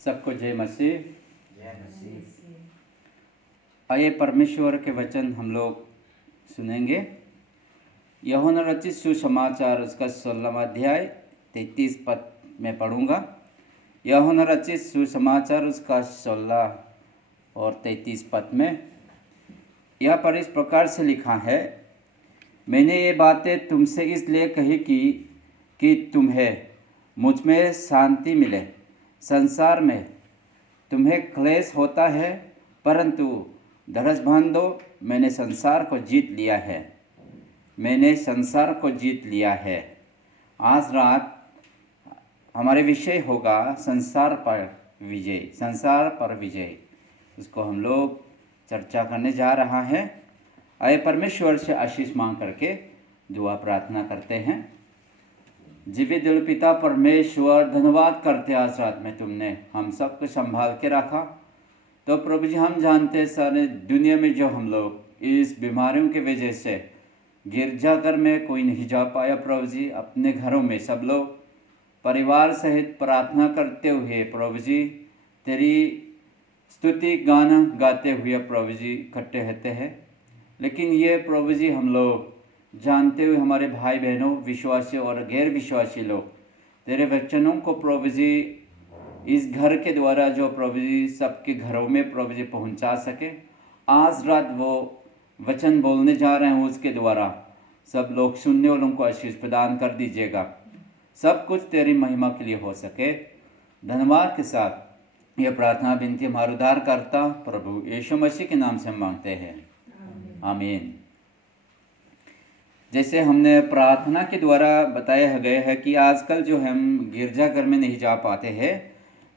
सबको जय मसीह। जय मसीह। आइए परमेश्वर के वचन हम लोग सुनेंगे। यूहन्ना रचित सुसमाचार उसका 16वां अध्याय 33 पद में पढ़ूंगा। यूहन्ना रचित सुसमाचार उसका 16 और 33 पद में यहाँ पर इस प्रकार से लिखा है, मैंने ये बातें तुमसे इसलिए कही कि तुम्हें मुझ में शांति मिले। संसार में तुम्हें क्लेश होता है, परंतु धैर्य बांधो, मैंने संसार को जीत लिया है। मैंने संसार को जीत लिया है। आज रात हमारे विषय होगा संसार पर विजय। संसार पर विजय, इसको हम लोग चर्चा करने जा रहा है। आइए परमेश्वर से आशीष मांग करके दुआ प्रार्थना करते हैं। जीवित दिल पिता परमेश्वर, धन्यवाद करते आज रात में तुमने हम सबको संभाल के रखा। तो प्रभु जी, हम जानते सारे दुनिया में जो हम लोग इस बीमारियों की वजह से गिरजाघर में कोई नहीं जा पाया, प्रभु जी अपने घरों में सब लोग परिवार सहित प्रार्थना करते हुए प्रभु जी तेरी स्तुति गाना गाते हुए प्रभु जी इकट्ठे रहते हैं। लेकिन ये प्रभु जी हम लोग जानते हुए हमारे भाई बहनों, विश्वासी और गैर विश्वासी लोग तेरे वचनों को प्रभु जी इस घर के द्वारा जो प्रभु जी सबके घरों में प्रभु जी पहुँचा सके। आज रात वो वचन बोलने जा रहे हैं, उसके द्वारा सब लोग सुनने वालों को आशीष प्रदान कर दीजिएगा। सब कुछ तेरी महिमा के लिए हो सके। धन्यवाद के साथ यह प्रार्थना विनती हमारा उद्धार करता प्रभु यीशु मसीह के नाम से हम मांगते हैं, आमीन। जैसे हमने प्रार्थना के द्वारा बताया गया है कि आजकल जो हम गिरजाघर में नहीं जा पाते हैं,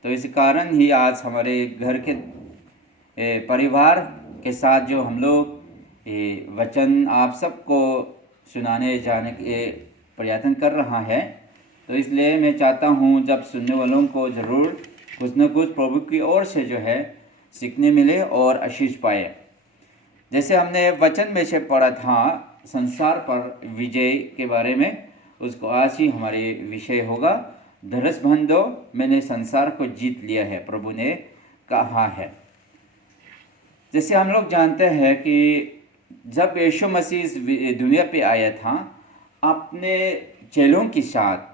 तो इस कारण ही आज हमारे घर के परिवार के साथ जो हम लोग वचन आप सबको सुनाने जाने के प्रयत्न कर रहा है। तो इसलिए मैं चाहता हूँ जब सुनने वालों को ज़रूर कुछ न कुछ प्रभु की ओर से जो है सीखने मिले और आशीष पाए। जैसे हमने वचन में से पढ़ा था संसार पर विजय के बारे में, उसको आज ही हमारे विषय होगा। धैर्य बांधो, मैंने संसार को जीत लिया है, प्रभु ने कहा है। जैसे हम लोग जानते हैं कि जब यीशु मसीह इस दुनिया पे आया था, अपने चेलों के साथ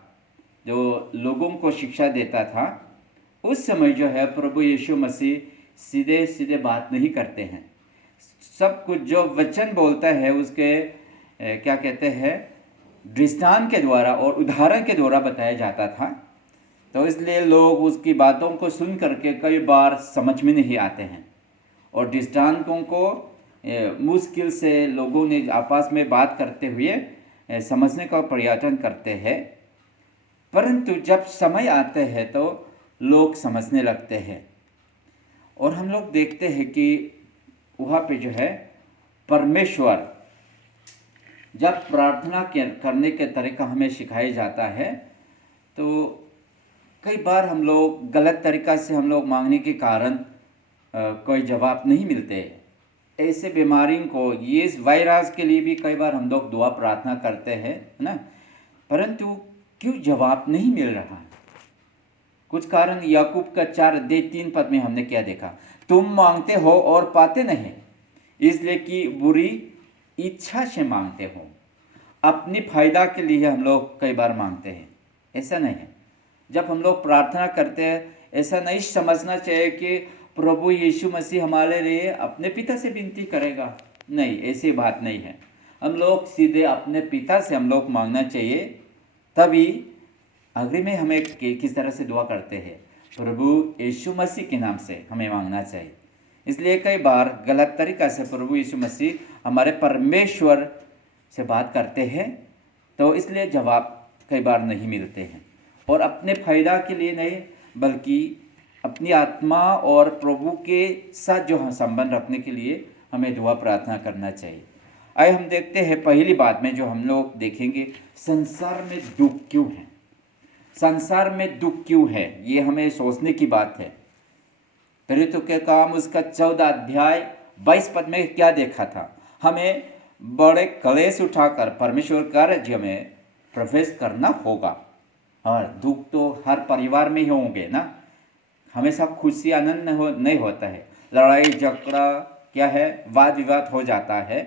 जो लोगों को शिक्षा देता था, उस समय जो है प्रभु यीशु मसीह सीधे सीधे बात नहीं करते हैं। सब कुछ जो वचन बोलता है उसके क्या कहते हैं, दृष्टांत के द्वारा और उदाहरण के द्वारा बताया जाता था। तो इसलिए लोग उसकी बातों को सुन करके कई बार समझ में नहीं आते हैं और दृष्टांतों को मुश्किल से लोगों ने आपस में बात करते हुए समझने का प्रयत्न करते हैं। परंतु जब समय आते हैं तो लोग समझने लगते हैं और हम लोग देखते हैं कि वहाँ पे जो है परमेश्वर जब प्रार्थना करने के तरीका हमें सिखाया जाता है, तो कई बार हम लोग गलत तरीका से हम लोग मांगने के कारण कोई जवाब नहीं मिलते। ऐसे बीमारी को, ये इस वायरस के लिए भी कई बार हम लोग दुआ प्रार्थना करते हैं, है ना, परंतु क्यों जवाब नहीं मिल रहा है? कुछ कारण याकूब का 4:3 पद में हमने क्या देखा, तुम मांगते हो और पाते नहीं, इसलिए कि बुरी इच्छा से मांगते हो। अपनी फायदा के लिए हम लोग कई बार मांगते हैं, ऐसा नहीं है। जब हम लोग प्रार्थना करते हैं, ऐसा नहीं समझना चाहिए कि प्रभु यीशु मसीह हमारे लिए अपने पिता से विनती करेगा। नहीं, ऐसी बात नहीं है। हम लोग सीधे अपने पिता से हम लोग मांगना चाहिए। तभी अग्रिम में हमें किस तरह से दुआ करते हैं, प्रभु यीशु मसीह के नाम से हमें मांगना चाहिए। इसलिए कई बार गलत तरीक़ा से प्रभु यीशु मसीह हमारे परमेश्वर से बात करते हैं, तो इसलिए जवाब कई बार नहीं मिलते हैं। और अपने फायदा के लिए नहीं, बल्कि अपनी आत्मा और प्रभु के साथ जो हम संबंध रखने के लिए हमें दुआ प्रार्थना करना चाहिए। आइए हम देखते हैं पहली बात में जो हम लोग देखेंगे, संसार में दुख क्यों है। संसार में दुख क्यों है, ये हमें सोचने की बात है। प्रेरितों के काम उसका 14 अध्याय 22 पद में क्या देखा था, हमें बड़े कलेश उठाकर परमेश्वर का राज्य में प्रवेश करना होगा। और दुख तो हर परिवार में ही होंगे ना, हमेशा खुशी आनंद नहीं होता है। लड़ाई झगड़ा क्या है, वाद विवाद हो जाता है।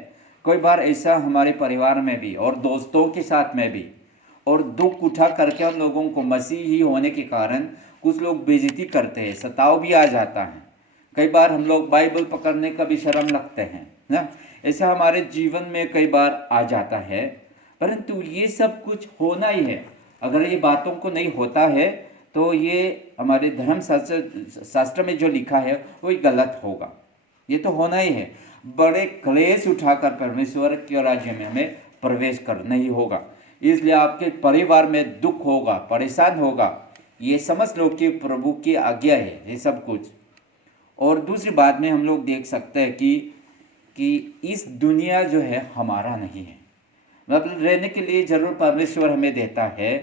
कोई बार ऐसा हमारे परिवार में भी और दोस्तों के साथ में भी, और दुख उठा करके हम लोगों को मसीही होने के कारण कुछ लोग बेइज्जती करते हैं, सताव भी आ जाता है। कई बार हम लोग बाइबल पकड़ने का भी शर्म लगते हैं ना, ऐसा हमारे जीवन में कई बार आ जाता है। परंतु ये सब कुछ होना ही है। अगर ये बातों को नहीं होता है तो ये हमारे धर्म शास्त्र में जो लिखा है वो गलत होगा। ये तो होना ही है। बड़े क्लेश उठाकर परमेश्वर के राज्य में हमें प्रवेश करना ही होगा। इसलिए आपके परिवार में दुख होगा, परेशान होगा, ये समझ लो कि प्रभु की आज्ञा है ये सब कुछ। और दूसरी बात में हम लोग देख सकते हैं कि इस दुनिया जो है हमारा नहीं है। मतलब रहने के लिए जरूर परमेश्वर हमें देता है,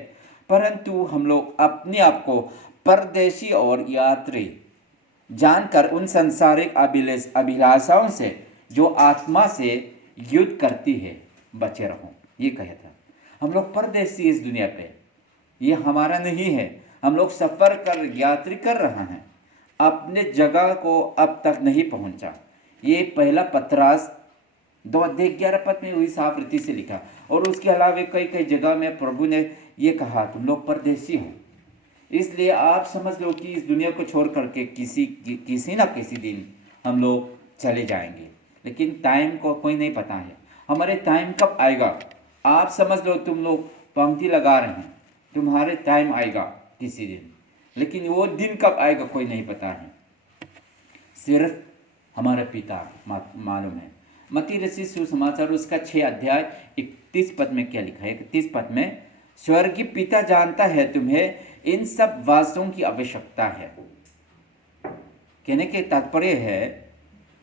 परंतु हम लोग अपने आप को परदेशी और यात्री जानकर उन सांसारिक अभिलाषाओं से जो आत्मा से युद्ध करती है बचे रहो। ये कहा था। हम लोग परदेशी इस दुनिया पे, ये हमारा नहीं है। हम लोग सफ़र कर यात्री कर रहे हैं, अपने जगह को अब तक नहीं पहुंचा। ये पहला पत्रास 2:11 में हुई साफ रीति से लिखा। और उसके अलावा कई कई जगह में प्रभु ने ये कहा तुम लोग परदेशी हो। इसलिए आप समझ लो कि इस दुनिया को छोड़ करके किसी ना किसी दिन हम लोग चले जाएंगे, लेकिन टाइम को कोई नहीं पता है। हमारे टाइम कब आएगा आप समझ लो। तुम लोग पंक्ति लगा रहे हैं, तुम्हारे टाइम आएगा किसी दिन, लेकिन वो दिन कब आएगा कोई नहीं पता है, सिर्फ हमारे पिता मालूम है। मत्ती रचित सुसमाचार उसका 6 अध्याय 31 पद में क्या लिखा है? 31 पद में, स्वर्गीय पिता जानता है तुम्हें इन सब बातों की आवश्यकता है। कहने के तात्पर्य है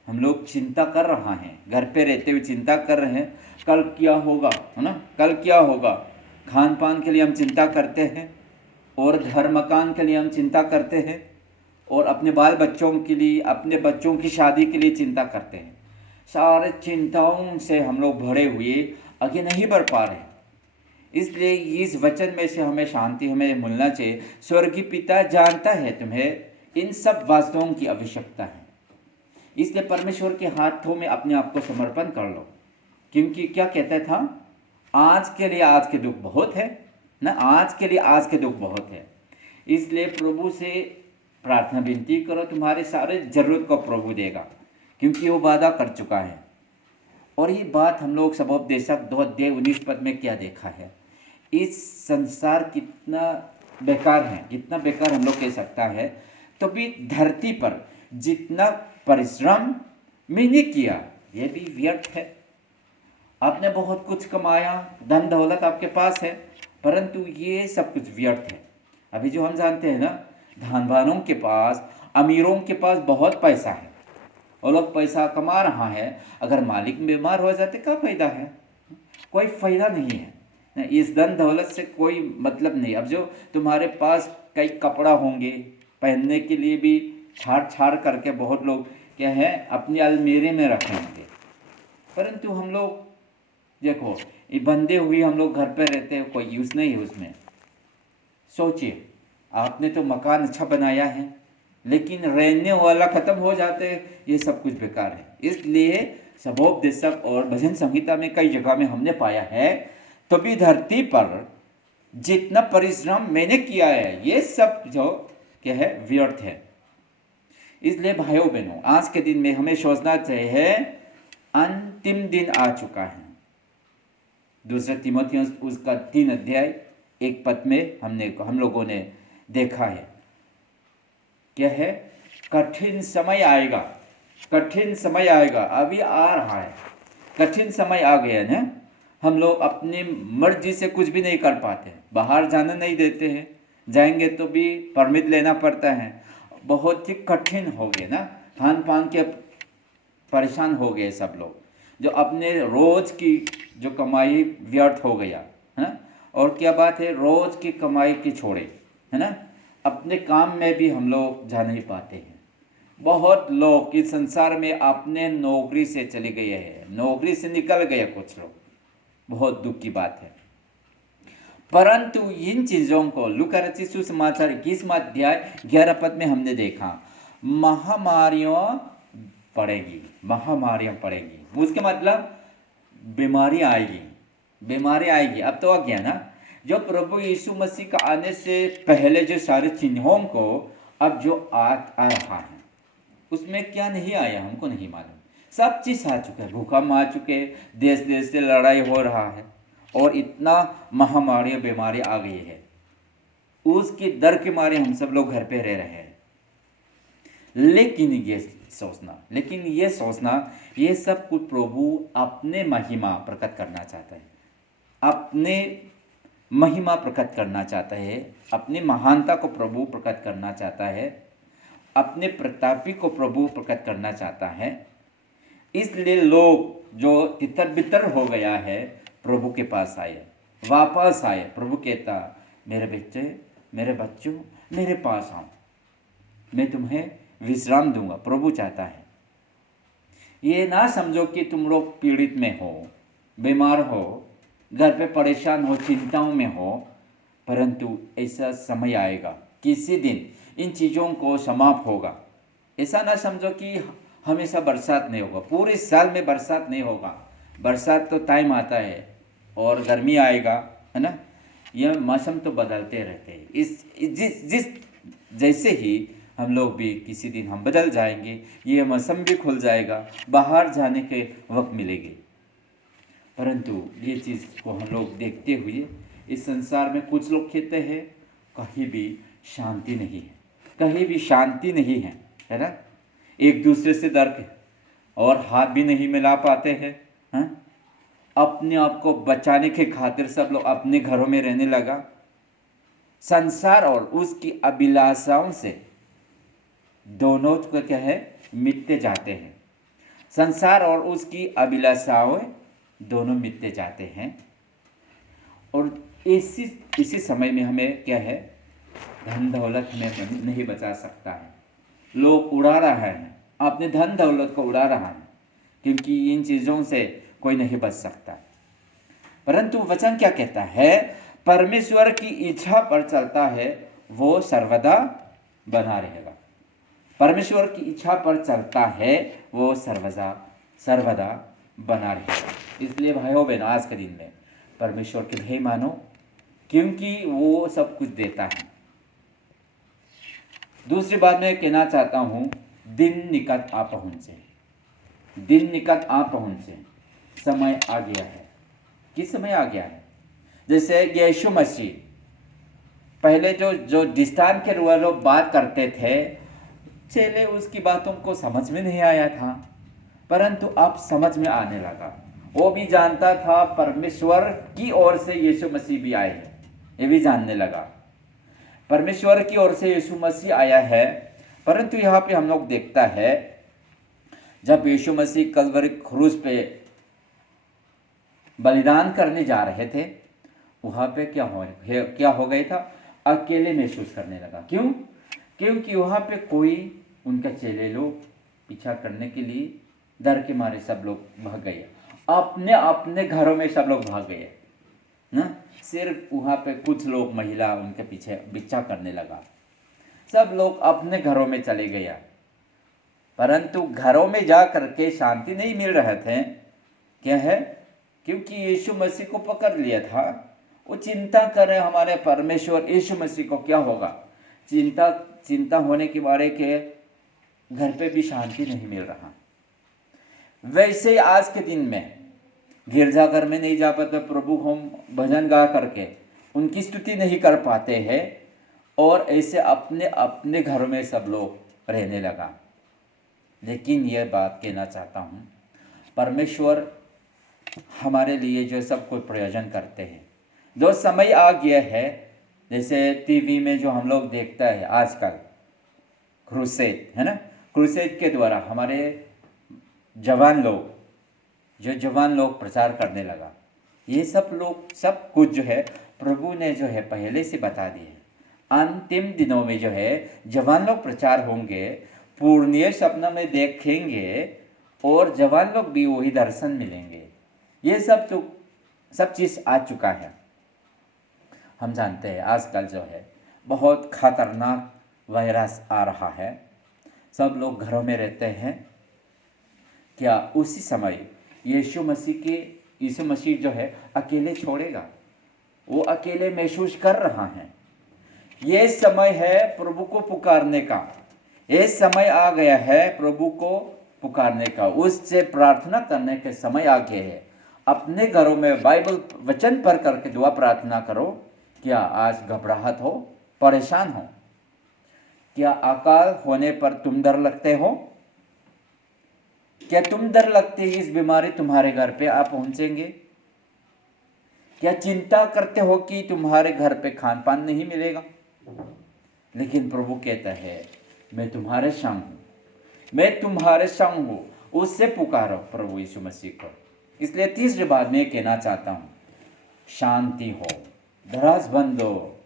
हम लोग चिंता कर रहा हैं, घर पे रहते हुए चिंता कर रहे हैं, कल क्या होगा, है ना, कल क्या होगा। खान पान के लिए हम चिंता करते हैं, और घर मकान के लिए हम चिंता करते हैं, और अपने बाल बच्चों के लिए, अपने बच्चों की शादी के लिए चिंता करते हैं। सारे चिंताओं से हम लोग भरे हुए आगे नहीं बढ़ पा रहे। इसलिए इस वचन में से हमें शांति हमें मिलना चाहिए। स्वर्गीय पिता जानता है तुम्हें इन सब वस्तुओं की आवश्यकता है। इसलिए परमेश्वर के हाथों में अपने आप को समर्पण कर लो, क्योंकि क्या कहता था, आज के लिए आज के दुख बहुत है ना, आज के लिए आज के दुख बहुत है। इसलिए प्रभु से प्रार्थना विनती करो, तुम्हारे सारे जरूरत को प्रभु देगा, क्योंकि वो वादा कर चुका है। और ये बात हम लोग सबोपदेशक 2:19 में क्या देखा है, इस संसार कितना बेकार है, कितना बेकार हम लोग कह सकता है। तो भी धरती पर जितना परिश्रम मैंने किया ये भी व्यर्थ है। आपने बहुत कुछ कमाया, धन दौलत आपके पास है, परंतु ये सब कुछ व्यर्थ है। अभी जो हम जानते हैं ना, धनवानों के पास, अमीरों के पास बहुत पैसा है, वो लोग पैसा कमा रहा है, अगर मालिक बीमार हो जाते क्या फायदा है? कोई फायदा नहीं है। इस धन दौलत से कोई मतलब नहीं। अब जो तुम्हारे पास कई कपड़ा होंगे पहनने के लिए भी छाड़ छाड़ करके बहुत लोग क्या है अपनी अलमीरे में रखे होंगे, परंतु हम लोग देखो ये बंधे हुए हम लोग घर पे रहते हैं, कोई यूज़ नहीं है उसमें। सोचिए, आपने तो मकान अच्छा बनाया है, लेकिन रहने वाला ख़त्म हो जाते हैं, ये सब कुछ बेकार है। इसलिए सबोपदेशक और भजन संहिता में कई जगह में हमने पाया है, तो भी धरती पर जितना परिश्रम मैंने किया है ये सब जो क्या है व्यर्थ है। इसलिए भाइयों बहनों, आज के दिन में हमें सोचना चाहिए अंतिम दिन आ चुका है। दूसरा तीमुथियुस उसका 3 अध्याय 1 पद में हम लोगों ने देखा है, क्या है, कठिन समय आएगा, कठिन समय आएगा, अभी आ रहा है, कठिन समय आ गया ना। हम लोग अपनी मर्जी से कुछ भी नहीं कर पाते, बाहर जाना नहीं देते हैं, जाएंगे तो भी परमिट लेना पड़ता है, बहुत ही कठिन हो गए ना। खान पान के परेशान हो गए सब लोग, जो अपने रोज़ की जो कमाई व्यर्थ हो गया है। और क्या बात है, रोज़ की कमाई की छोड़े है ना, अपने काम में भी हम लोग जा नहीं पाते हैं। बहुत लोग इस संसार में अपने नौकरी से चले गए हैं, नौकरी से निकल गए कुछ लोग, बहुत दुख की बात है। परंतु इन चीज़ों को लूका रचित सुसमाचार 21वां अध्याय 11 पद में हमने देखा, महामारियां पड़ेगी। उसके मतलब बीमारी आएगी। अब तो आ गया ना, जो प्रभु यीशु मसीह का आने से पहले जो सारे चिन्हों को अब जो आ रहा है, उसमें क्या नहीं आया हमको नहीं मालूम। सब चीज़ आ चुका है, भूकंप आ चुके, देश देश से लड़ाई हो रहा है और इतना महामारी बीमारी आ गई है, उसके डर के मारे हम सब लोग घर पे रह रहे हैं। लेकिन ये सोचना ये सब कुछ प्रभु अपने महिमा प्रकट करना चाहता है, अपने महिमा प्रकट करना चाहता है, अपनी महानता को प्रभु प्रकट करना चाहता है, अपने प्रतापी को प्रभु प्रकट करना चाहता है। इसलिए लोग जो तितर बितर हो गया है प्रभु के पास आए, वापस आए। प्रभु कहता, मेरे बच्चों मेरे पास आओ, मैं तुम्हें विश्राम दूंगा। प्रभु चाहता है, ये ना समझो कि तुम लोग पीड़ित में हो, बीमार हो, घर पे परेशान हो, चिंताओं में हो, परंतु ऐसा समय आएगा, किसी दिन इन चीज़ों को समाप्त होगा। ऐसा ना समझो कि हमेशा बरसात नहीं होगा, पूरे साल में बरसात नहीं होगा। बरसात तो टाइम आता है और गर्मी आएगा, है ना, यह मौसम तो बदलते रहते हैं। जिस जैसे ही हम लोग भी किसी दिन हम बदल जाएंगे, ये मौसम भी खुल जाएगा, बाहर जाने के वक्त मिलेगी। परंतु ये चीज़ को हम लोग देखते हुए इस संसार में कुछ लोग कहते हैं कहीं भी शांति नहीं है ना, एक दूसरे से डर और हाथ भी नहीं मिला पाते हैं, हाँ? अपने आप को बचाने के खातिर सब लोग अपने घरों में रहने लगा। संसार और उसकी अभिलाषाओं से दोनों को क्या है, मिटते जाते हैं। संसार और उसकी अभिलाषाएं दोनों मिटते जाते हैं। और इसी समय में हमें क्या है, धन दौलत हमें नहीं बचा सकता है। लोग उड़ा रहा है, अपने धन दौलत को उड़ा रहा है, क्योंकि इन चीज़ों से कोई नहीं बच सकता। परंतु वचन क्या कहता है, परमेश्वर की इच्छा पर चलता है वो सर्वदा बना रहेगा। परमेश्वर की इच्छा पर चलता है वो सर्वदा बना रहेगा। इसलिए भाइयों बहनों, आज के दिन में परमेश्वर के भय मानो, क्योंकि वो सब कुछ देता है। दूसरी बात मैं कहना चाहता हूँ, दिन निकट आ पहुँचे, समय आ गया है। किस समय आ गया है? जैसे यीशु मसीह पहले जो दृष्टांत के द्वारा लोग बात करते थे, चेले उसकी बातों को समझ में नहीं आया था, परंतु अब समझ में आने लगा। वो भी जानता था परमेश्वर की ओर से यीशु मसीह भी आए हैं, ये भी जानने लगा परमेश्वर की ओर से यीशु मसीह आया है। परंतु यहाँ पे हम लोग देखता है, जब यीशु मसीह कलवरी क्रूस पे बलिदान करने जा रहे थे, वहाँ पे क्या हो गया था, अकेले महसूस करने लगा। क्यों? क्योंकि वहाँ पे कोई उनका चेले लोग पीछा करने के लिए डर के मारे सब लोग भाग गए, अपने अपने घरों में सब लोग भाग गए ना। सिर्फ वहाँ पे कुछ लोग, महिला उनके पीछे पीछा करने लगा, सब लोग अपने घरों में चले गया। परंतु घरों में जा करके शांति नहीं मिल रहे थे। क्या है? क्योंकि यीशु मसीह को पकड़ लिया था। वो चिंता करे हमारे परमेश्वर यीशु मसीह को क्या होगा। चिंता होने के बारे के घर पे भी शांति नहीं मिल रहा। वैसे ही आज के दिन में गिरजाघर में नहीं जा पाते, प्रभु हम भजन गा करके उनकी स्तुति नहीं कर पाते हैं, और ऐसे अपने अपने घरों में सब लोग रहने लगा। लेकिन यह बात कहना चाहता हूँ, परमेश्वर हमारे लिए जो सब कुछ प्रयोजन करते हैं, जो समय आ गया है, जैसे टीवी में जो हम लोग देखता है आजकल क्रूसेड, है ना, क्रूसेड के द्वारा हमारे जवान लोग प्रचार करने लगा। ये सब कुछ जो है प्रभु ने जो है पहले से बता दिए। अंतिम दिनों में जो है जवान लोग प्रचार होंगे, पूर्णीय सपना में देखेंगे, और जवान लोग भी वही दर्शन मिलेंगे। ये सब चीज़ आ चुका है। हम जानते हैं आजकल जो है बहुत खतरनाक वायरस आ रहा है, सब लोग घरों में रहते हैं। क्या उसी समय यीशु मसीह जो है अकेले छोड़ेगा? वो अकेले महसूस कर रहा है। ये समय है प्रभु को पुकारने का, ये समय आ गया है प्रभु को पुकारने का, उससे प्रार्थना करने के समय आ गए है। अपने घरों में बाइबल वचन पढ़ करके दुआ प्रार्थना करो। क्या आज घबराहट हो, परेशान हो? क्या अकाल होने पर तुम डर लगते हो? क्या तुम डर लगते हैं इस बीमारी तुम्हारे घर पे आप पहुंचेंगे? क्या चिंता करते हो कि तुम्हारे घर पे खान पान नहीं मिलेगा? लेकिन प्रभु कहता है मैं तुम्हारे संग हूँ, मैं तुम्हारे संग हूँ। उससे पुकारो प्रभु यीशु मसीह को। इसलिए तीसरी बात मैं कहना चाहता हूँ, शांति हो, दराज बंद हो,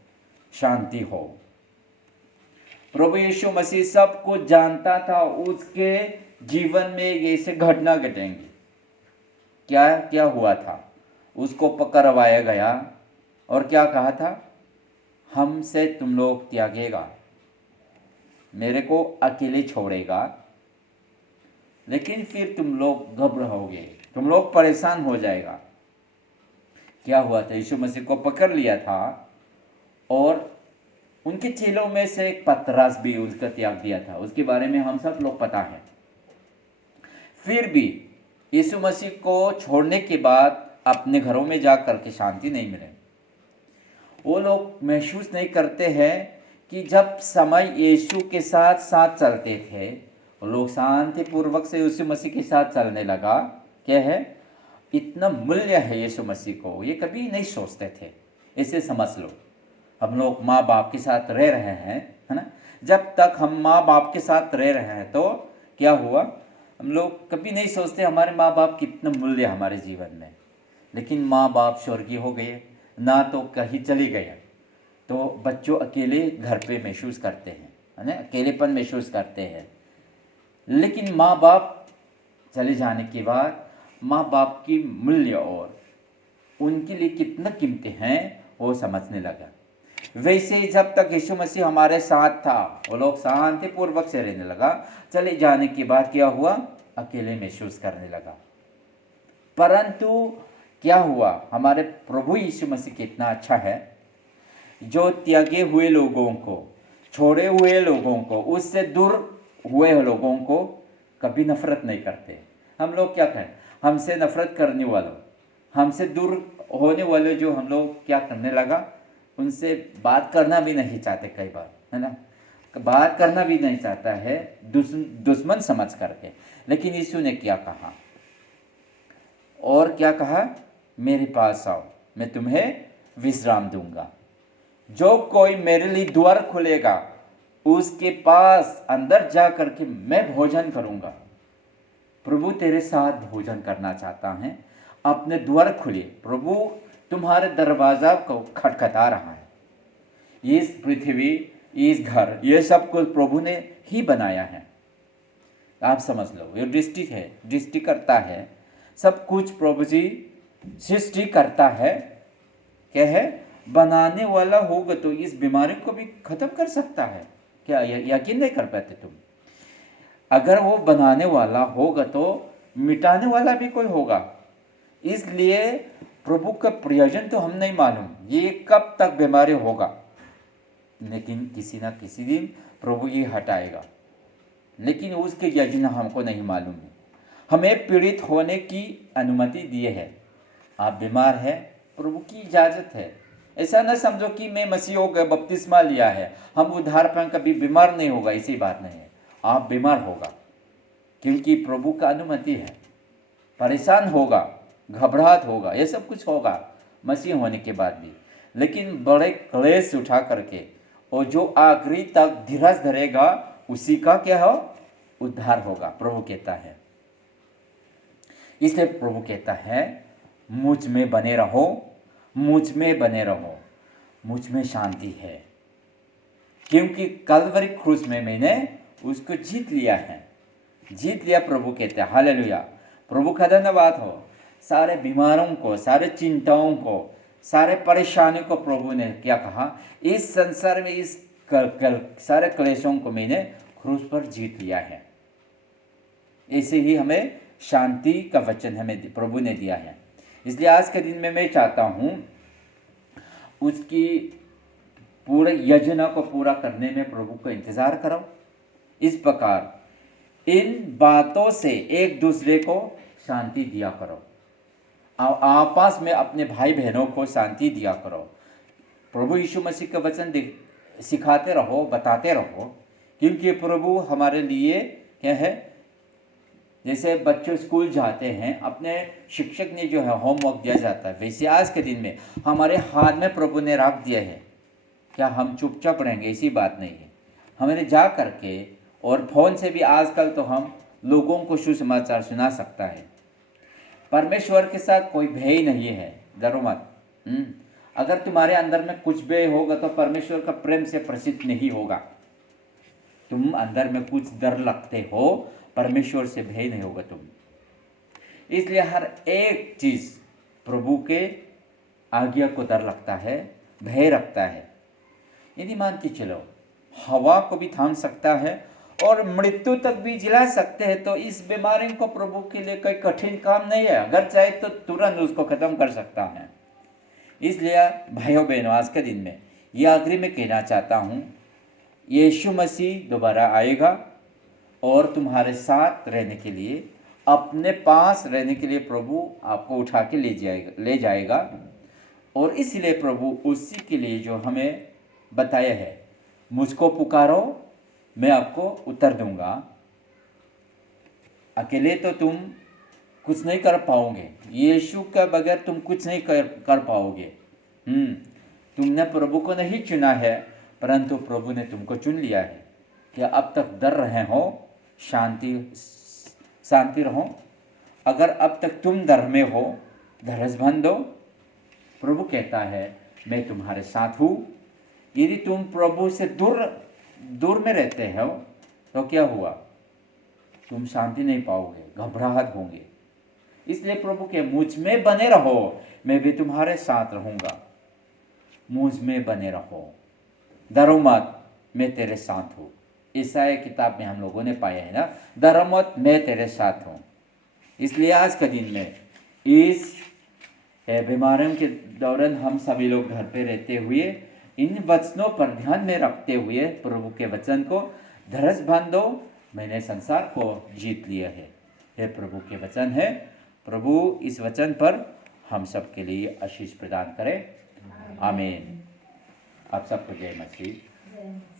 शांति हो। प्रभु यीशु मसीह सब कुछ जानता था, उसके जीवन में ऐसे घटना घटेंगी। क्या क्या हुआ था? उसको पकड़वाया गया और क्या कहा था? हमसे तुम लोग त्यागेगा, मेरे को अकेले छोड़ेगा, लेकिन फिर तुम लोग घबराओगे, तुम लोग परेशान हो जाएगा। क्या हुआ था? यीशु मसीह को पकड़ लिया था और उनके चेलों में से एक पतरस भी उसका त्याग दिया था। उसके बारे में हम सब लोग पता है। फिर भी यीशु मसीह को छोड़ने के बाद अपने घरों में जाकर के शांति नहीं मिले। वो लोग महसूस नहीं करते हैं कि जब समय यीशु के साथ साथ चलते थे, वो लोग शांति पूर्वक से यीशु मसीह के साथ चलने लगा। क्या है? इतना मूल्य है यीशु मसीह को, ये कभी नहीं सोचते थे। इसे समझ लो, हम लोग माँ बाप के साथ रह रहे हैं, है ना? जब तक हम माँ बाप के साथ रह रहे हैं तो क्या हुआ? हम लोग कभी नहीं सोचते हमारे माँ बाप कितना मूल्य हमारे जीवन में। लेकिन माँ बाप स्वर्गीय हो गए ना, तो कहीं चले गए, तो बच्चों अकेले घर पे महसूस करते हैं, है ना? अकेलेपन महसूस करते हैं। लेकिन माँ बाप चले जाने के बाद माँ बाप की मूल्य और उनके लिए कितना कीमती हैं वो समझने लगा। वैसे ही जब तक यीशु मसीह हमारे साथ था, वो लोग शांतिपूर्वक से रहने लगा। चले जाने के बाद क्या हुआ? अकेले महसूस करने लगा। परंतु क्या हुआ? हमारे प्रभु यीशु मसीह कितना अच्छा है, जो त्यागे हुए लोगों को, छोड़े हुए लोगों को, उससे दूर हुए लोगों को कभी नफरत नहीं करते। हम लोग क्या कहें? हमसे नफरत करने वालों, हमसे दूर होने वाले जो हम लोग क्या करने लगा? उनसे बात करना भी नहीं चाहते कई बार, है ना? बात करना भी नहीं चाहता है, दुश्मन समझ करके। लेकिन यीशु ने क्या कहा? और क्या कहा? मेरे पास आओ, मैं तुम्हें विश्राम दूंगा। जो कोई मेरे लिए द्वार खोलेगा, उसके पास अंदर जा करके मैं भोजन करूंगा। प्रभु तेरे साथ भोजन करना चाहता है, अपने द्वार खोलिए। प्रभु तुम्हारे दरवाजा को खटखटा रहा है। इस पृथ्वी, इस घर, ये सब कुछ प्रभु ने ही बनाया है। आप समझ लो, ये दृष्टि है, दृष्टि करता है, सब कुछ प्रभु जी सृष्टि करता है। क्या है? बनाने वाला होगा तो इस बीमारी को भी खत्म कर सकता है। क्या यकीन नहीं कर पाते तुम? अगर वो बनाने वाला होगा तो मिटाने वाला भी कोई होगा। इसलिए प्रभु का प्रयोजन तो हम नहीं मालूम, ये कब तक बीमारी होगा, लेकिन किसी ना किसी दिन प्रभु ये हटाएगा। लेकिन उसकी योजना हमको नहीं मालूम है। हमें पीड़ित होने की अनुमति दी है। आप बीमार है, प्रभु की इजाज़त है। ऐसा न समझो कि मैं मसीह हो गया, बपतिस्मा लिया है, हम उद्धार पाएंगे, कभी बीमार नहीं होगा, ऐसी बात नहीं है। आप बीमार होगा क्योंकि प्रभु का अनुमति है। परेशान होगा, घबराहट होगा, ये सब कुछ होगा मसीह होने के बाद भी। लेकिन बड़े क्लेश उठा करके और जो आखिरी तक धीरज धरेगा, उसी का क्या हो? उद्धार होगा, प्रभु कहता है। इसलिए प्रभु कहता है मुझ में बने रहो, मुझ में बने रहो, मुझ में शांति है, क्योंकि कलवरी क्रूस में मैंने उसको जीत लिया है। जीत लिया, प्रभु कहते हैं। हालेलुया, प्रभु का धन्यवाद हो। सारे बीमारों को, सारे चिंताओं को सारे परेशानी को प्रभु ने क्या कहा, इस संसार में इस सारे क्लेशों को मैंने क्रूस पर जीत लिया है। ऐसे ही हमें शांति का वचन हमें प्रभु ने दिया है। इसलिए आज के दिन में मैं चाहता हूँ उसकी पूरे योजना को पूरा करने में प्रभु का इंतज़ार करो। इस प्रकार इन बातों से एक दूसरे को शांति दिया करो, आपस में अपने भाई बहनों को शांति दिया करो। प्रभु यीशु मसीह का वचन सिखाते रहो, बताते रहो, क्योंकि प्रभु हमारे लिए क्या है, जैसे बच्चे स्कूल जाते हैं, अपने शिक्षक ने जो है होमवर्क दिया जाता है, वैसे आज के दिन में हमारे हाथ में प्रभु ने रख दिया है। क्या हम चुपचाप रहेंगे? ऐसी बात नहीं है। हमें जा करके, और फ़ोन से भी आजकल तो हम लोगों को सुसमाचार सुना सकता है। परमेश्वर के साथ कोई भय नहीं है, डरो मत। अगर तुम्हारे अंदर में कुछ भय होगा तो परमेश्वर का प्रेम से प्रसिद्ध नहीं होगा। तुम अंदर में कुछ डर लगते हो, परमेश्वर से भय नहीं होगा तुम। इसलिए हर एक चीज़ प्रभु के आज्ञा को डर लगता है, भय रखता है। यदि मान के चलो हवा को भी थाम सकता है और मृत्यु तक भी जिला सकते हैं, तो इस बीमारी को प्रभु के लिए कोई कठिन काम नहीं है। अगर चाहे तो तुरंत उसको खत्म कर सकता है। इसलिए भाइयों बहनों, आज के दिन में यह आखिरी में कहना चाहता हूँ, यीशु मसीह दोबारा आएगा और तुम्हारे साथ रहने के लिए, अपने पास रहने के लिए प्रभु आपको उठा के ले जाएगा। और इसलिए प्रभु उसी के लिए जो हमें बताया है, मुझको पुकारो मैं आपको उत्तर दूंगा। अकेले तो तुम कुछ नहीं कर पाओगे, यीशु के बगैर तुम कुछ नहीं कर पाओगे। तुमने प्रभु को नहीं चुना है, परंतु प्रभु ने तुमको चुन लिया है। क्या अब तक डर रहे हो? शांति रहो। अगर अब तक तुम डर में हो, धैर्य बंधो। प्रभु कहता है मैं तुम्हारे साथ हूँ। यदि तुम प्रभु से दूर में रहते हो तो क्या हुआ? तुम शांति नहीं पाओगे, घबराहट होंगे। इसलिए प्रभु के मुझ में बने रहो, मैं भी तुम्हारे साथ रहूँगा। मुझ में बने रहो, डरो मत, मैं तेरे साथ हूँ। ईसाई किताब में हम लोगों ने पाया है ना, डरो मत, मैं तेरे साथ हूँ। इसलिए आज के दिन में इस बीमारियों के दौरान हम सभी लोग घर पे रहते हुए इन वचनों पर ध्यान में रखते हुए प्रभु के वचन को धैर्य बांधो। मैंने संसार को जीत लिया है, ये प्रभु के वचन है। प्रभु इस वचन पर हम सब के लिए आशीष प्रदान करें। आमीन। आप सबको जय मसीह।